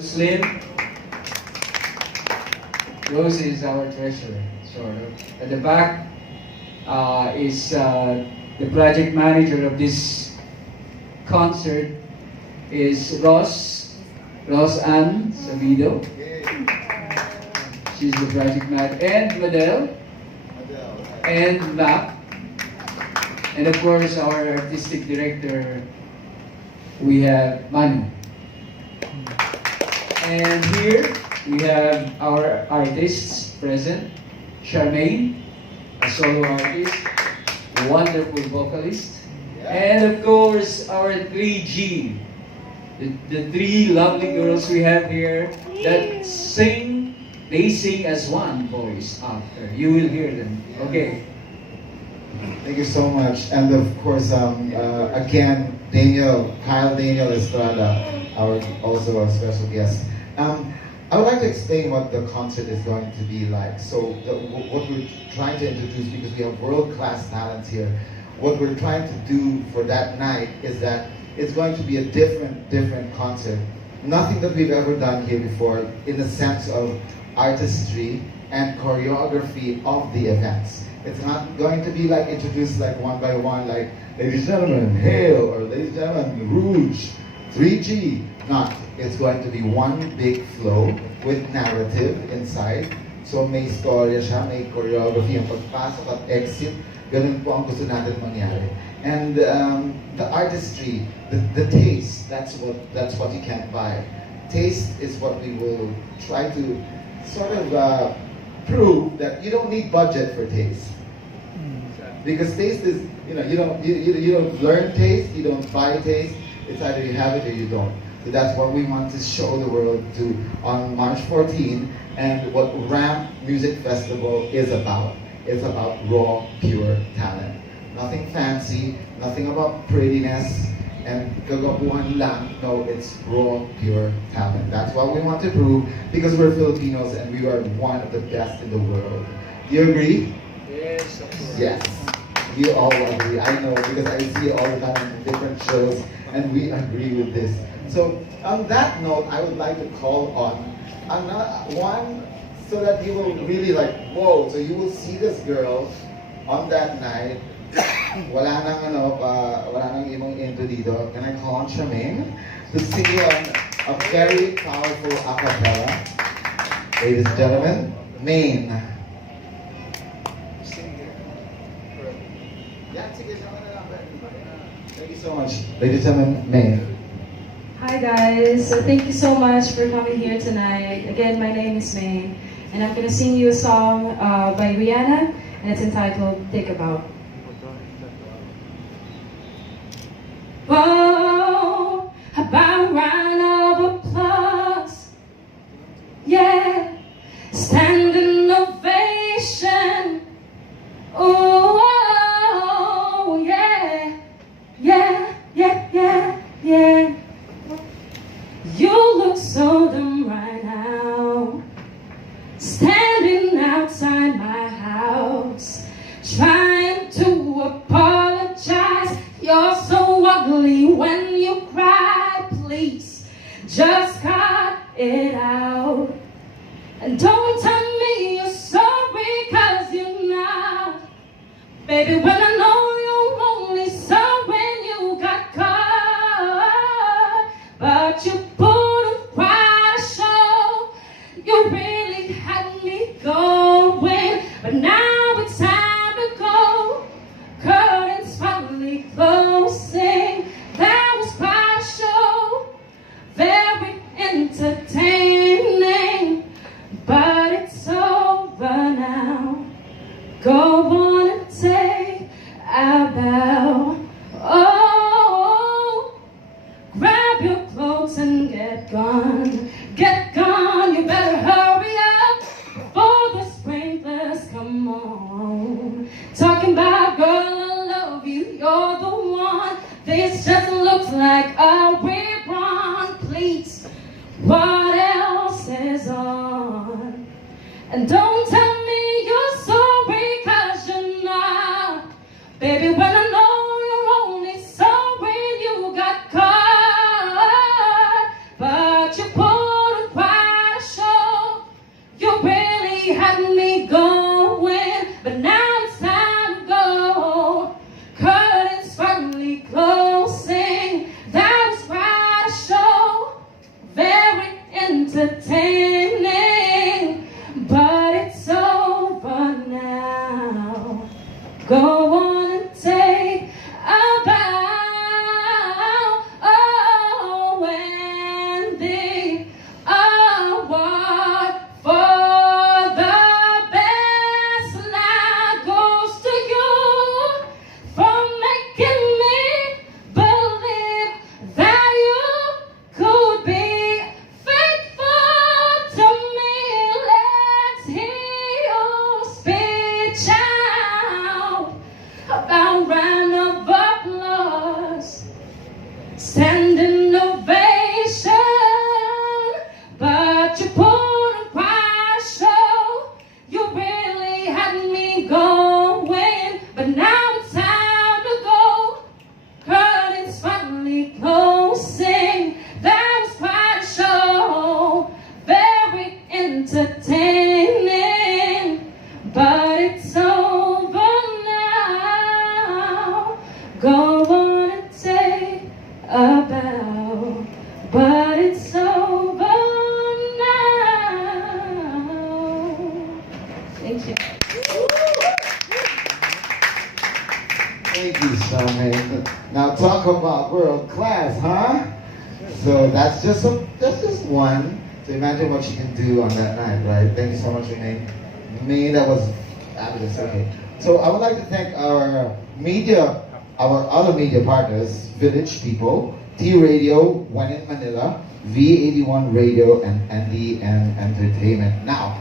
Slim, Rose is our treasurer, sort of. At the back is the project manager of this concert is Ross Ann Sabido. She's the project manager, and Madel, and Mac, and of course our artistic director, we have Manu. And here we have our artists present. Charmaine, a solo artist, wonderful vocalist. And of course our 3G, the three lovely girls we have here that sing, they sing as one voice after. You will hear them. Okay. Thank you so much. And of course, again, Kyle Daniel Estrada, also our special guest. I would like to explain what the concert is going to be like. So what we're trying to introduce, because we have world-class talents here, what we're trying to do for that night is that it's going to be a different concert. Nothing that we've ever done here before in the sense of artistry and choreography of the events. It's not going to be like introduced like one by one, like ladies and gentlemen, hail, or ladies and gentlemen, rouge, 3G. Not. It's going to be one big flow with narrative inside. So may storya siya, may choreography, ang pagpasok at exit, ganun po ang gusto natin mangyari. And the artistry, the taste, that's what you can't buy. Taste is what we will try to sort of prove that you don't need budget for taste. Because taste is, you don't learn taste, you don't buy taste. It's either you have it or you don't. So that's what we want to show the world on March 14, and what Ramp Music Festival is about. It's about raw, pure talent. Nothing fancy, nothing about prettiness and kagapuhan lang. No, it's raw, pure talent. That's what we want to prove, because we're Filipinos and we are one of the best in the world. Do you agree? Yes, of course. Yes. You all agree. I know, because I see it all the time in different shows, and we agree with this. So on that note, I would like to call on one, so that you will really like, whoa, so you will see this girl on that night. Wala nang ibang intro dito. Can I call on Charmaine to sing you a very powerful a cappella? Ladies and gentlemen, Maine. Thank you so much. Ladies and gentlemen, Maine. Hi guys, so thank you so much for coming here tonight. Again, my name is May, and I'm going to sing you a song by Rihanna, and it's entitled Think About. Oh, about round of applause, yeah, standing ovation, oh, yeah, yeah, yeah, yeah, yeah. You look so dumb right now, standing outside my house, trying to apologize. You're so ugly when you cry, please just cut it out. And don't tell me you're sorry, 'cause you're not. Baby, when I know you're only sorry when you got caught, but you put on quite a show. You really had me going, but now it's time to go. Curtains finally closing. That was quite a show, very entertaining, but it's over now. Go on and take a bow. Oh, grab your clothes and get gone. Get gone, you better hurry up before the sprinklers come on. Talking about, girl, I love you, you're the one. This just looks like a rerun. Please, what else is on? And don't tell me you're sorry, 'cause you're not. Baby, when I know you're only sorry you got caught, but you put entertaining, but it's over now. Go on and take a bow. Oh, and the award for the best now goes to you for making me believe that you could be faithful to me. Let's hear your speech out about round of applause, standing ovation, but you put on quite a show. You really had me going, but now it's time to go. Curtains finally closing. That was quite a show, very entertaining, but it's over now. Go on and take a bow, but it's over now. Thank you. Thank you, Charmaine. Now talk about world class, huh? So that's just one. So imagine what you can do on that night, right? Thank you so much, Renee. Me, that was fabulous. Okay. So I would like to thank our other media partners, Village People, T Radio, One in Manila, V81 Radio, and NDN Entertainment. Now,